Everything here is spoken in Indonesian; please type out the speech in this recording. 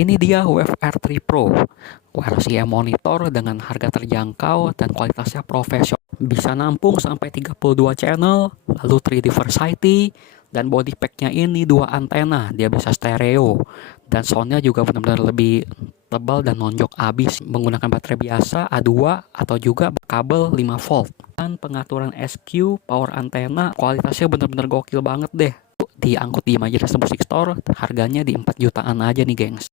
Ini dia Wave R3 Pro, versi monitor dengan harga terjangkau dan kualitasnya profesional. Bisa nampung sampai 32 channel, lalu 3D Versity, dan body packnya ini 2 antena, dia bisa stereo. Dan soundnya juga benar-benar lebih tebal dan nonjok abis, menggunakan baterai biasa A2 atau juga kabel 5 volt. Dan pengaturan SQ, power antena, kualitasnya benar-benar gokil banget deh. Diangkut di Majelis Musik Store, harganya di 4 jutaan aja nih gengs.